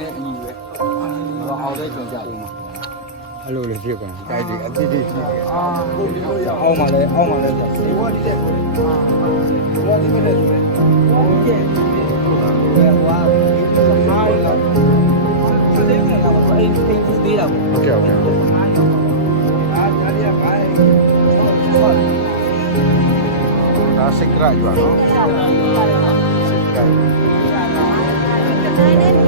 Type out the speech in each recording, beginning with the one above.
နဲ့အညီပဲ။တော့အောင်တဲ့ကြုံကြတယ်။အဲ့လိုလေးဖြစ်ပါ။အဲ့ဒီအတိအကျရှိတယ်။အာကိုပြီးတော့ရအောင်ပါလေအောင်ပါလေကြာ။ဒီဝါဒီတဲ့ကို။အာဒီဝါဒီတဲ့ကို။ဟုတ်ကဲ့။ဒီဝါဒီသမားလာ။ဒီနေ့ကတော့အိမ်အိမ်ကြီးသေးတာပေါ့။ဟုတ်ကဲ့ဟုတ်ကဲ့။အာဒါရီယာခိုင်း။ဒါစိတ်ကြရရွာနော်။စိတ်ကြရ။စိတ်ကြရ။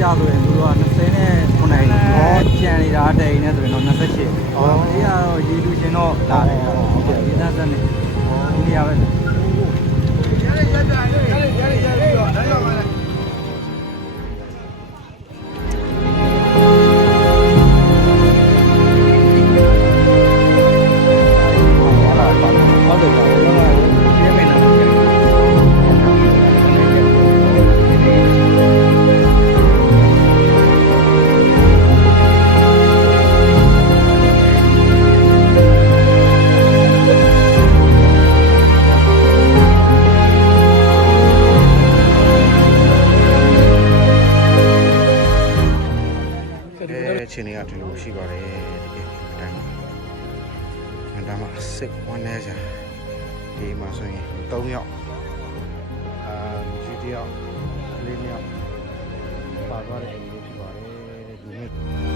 ပေါ့။ဒီကြဆိုရင်သူတို့က29နိုင်။ဟောကျန်နေတာတအိမ်နဲ့ဆိုရင်တော့28။ဟောဒီကတော့ရေလူချင်းတော့လာတယ်။ဟုတ်ကဲ့ဒီသားစနေ။ဟောဒီနေရာပဲ အတိုင်းမှာစစ်ဝမ်းနေကြဒီမှာဆိုရင်3ယောက်အာဒီတယောက်လေးယောက်ပါသွားတယ်လို့ဖြစ်ပါတယ်ဒီနေ့